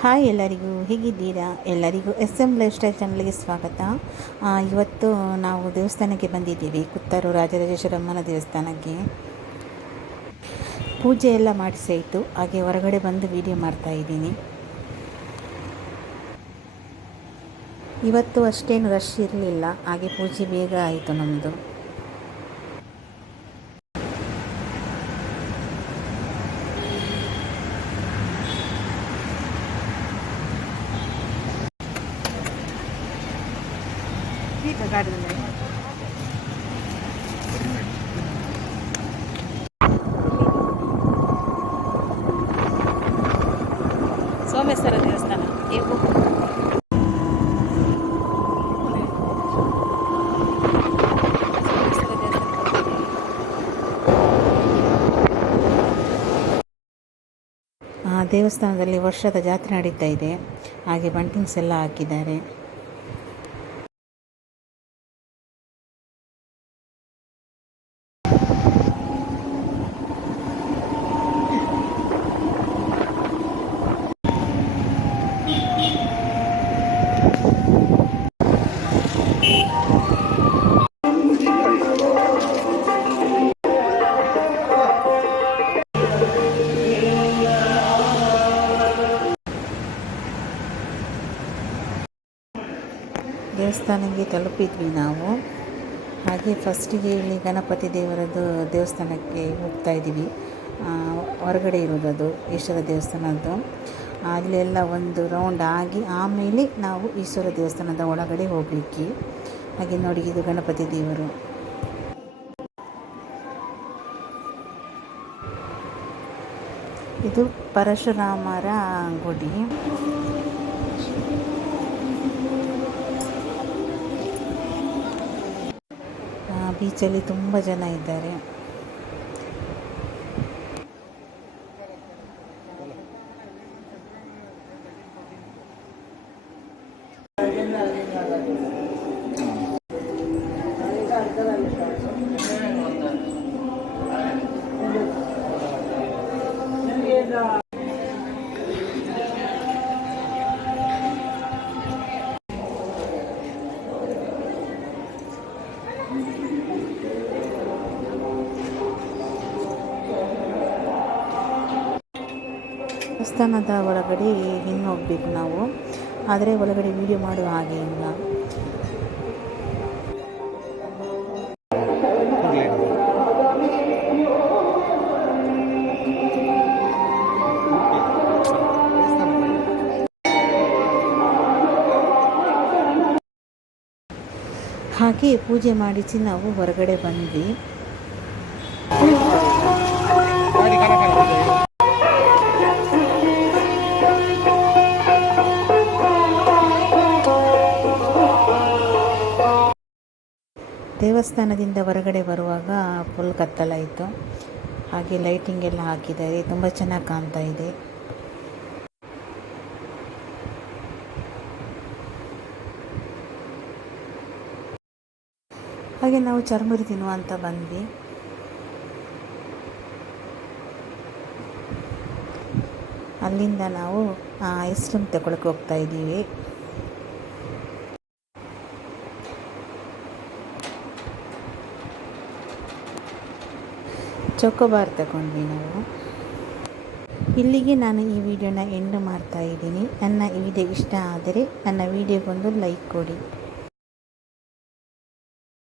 Hi ಎಲ್ಲರಿಗೂ, ಹೇಗಿದ್ದೀರಾ? ಎಲ್ಲರಿಗೂ ಎಸ್ ಎಂ ಲೈಫ್ ಸ್ಟೈಲ್ ಚಾನಲ್ಗೆ ಸ್ವಾಗತ ಇವತ್ತು ನಾವು ದೇವಸ್ಥಾನಕ್ಕೆ ಬಂದಿದ್ದೀವಿ, ಕುತ್ತೂರು ರಾಜರಾಜೇಶ್ವರಮ್ಮನ ದೇವಸ್ಥಾನಕ್ಕೆ. ಪೂಜೆ ಎಲ್ಲ ಮಾಡಿಸಾಯಿತು, ಹಾಗೆ ಹೊರಗಡೆ ಬಂದು ವಿಡಿಯೋ ಮಾಡ್ತಾ ಇದ್ದೀನಿ. ಇವತ್ತು ಅಷ್ಟೇನು ರಶ್ ಇರಲಿಲ್ಲ, ಹಾಗೆ ಪೂಜೆ ಬೇಗ ಆಯಿತು ನಮ್ಮದು ಸೋಮೇಶ್ವರ ದೇವಸ್ಥಾನ. ದೇವಸ್ಥಾನದಲ್ಲಿ ವರ್ಷದ ಜಾತ್ರೆ ನಡೀತಾ ಇದೆ. ಹಾಗೆ ಬಂಟಿಂಗ್ಸ್ ಎಲ್ಲ ಹಾಕಿದ್ದಾರೆ. ದೇವಸ್ಥಾನಕ್ಕೆ ತಲುಪಿದ್ವಿ ನಾವು. ಹಾಗೆ ಫಸ್ಟಿಗೆ ಇಲ್ಲಿ ಗಣಪತಿ ದೇವರದ್ದು ದೇವಸ್ಥಾನಕ್ಕೆ ಹೋಗ್ತಾ ಇದ್ದೀವಿ. ಹೊರಗಡೆ ಇರೋದದು ಈಶ್ವರ ದೇವಸ್ಥಾನದ್ದು. ಅಲ್ಲೆಲ್ಲ ಒಂದು ರೌಂಡ್ ಆಗಿ ಆಮೇಲೆ ನಾವು ಈಶ್ವರ ದೇವಸ್ಥಾನದ ಒಳಗಡೆ ಹೋಗಲಿಕ್ಕೆ. ಹಾಗೆ ನೋಡಿ ಇದು ಗಣಪತಿ ದೇವರು. ಇದು ಪರಶುರಾಮರ ಗುಡಿ. ಬೀಚಲ್ಲಿ ತುಂಬ ಜನ ಇದ್ದಾರೆ. ದೇವಸ್ಥಾನದ ಒಳಗಡೆ ಇನ್ನು ಹೋಗ್ಬೇಕು ನಾವು. ಆದರೆ ಒಳಗಡೆ ವಿಡಿಯೋ ಮಾಡುವ ಹಾಗೆ ಇಲ್ಲ. ಹಾಗೆ ಪೂಜೆ ಮಾಡಿಸಿ ನಾವು ಹೊರಗಡೆ ಬಂದ್ವಿ. ದೇವಸ್ಥಾನದಿಂದ ಹೊರಗಡೆ ಬರುವಾಗ ಫುಲ್ ಕತ್ತಲಾಯಿತು ಹಾಗೆ ಲೈಟಿಂಗ್ ಎಲ್ಲ ಹಾಕಿದ್ದಾರೆ. ತುಂಬ ಚೆನ್ನಾಗಿ ಕಾಣ್ತಾ ಇದೆ. ಹಾಗೆ ನಾವು ಚರ್ಮುರಿ ತಿನ್ನುವ ಅಂತ ಬಂದ್ವಿ. ಅಲ್ಲಿಂದ ನಾವು ಐಸ್ ಕ್ರೀಮ್ ತಗೊಳಕ್ಕೆ ಹೋಗ್ತಾ ಇದ್ದೀವಿ. ಚೊಕೋಬಾರ್ ತಗೊಂಡ್ವಿ ನಾವು. ಇಲ್ಲಿಗೆ ನಾನು ಈ ವಿಡಿಯೋನ ಎಂಡ್ ಮಾಡ್ತಾ ಇದ್ದೀನಿ. ನನ್ನ ವಿಡಿಯೋ ಇಷ್ಟ ಆದರೆ ನನ್ನ ವಿಡಿಯೋಗೊಂದು ಲೈಕ್ ಕೊಡಿ.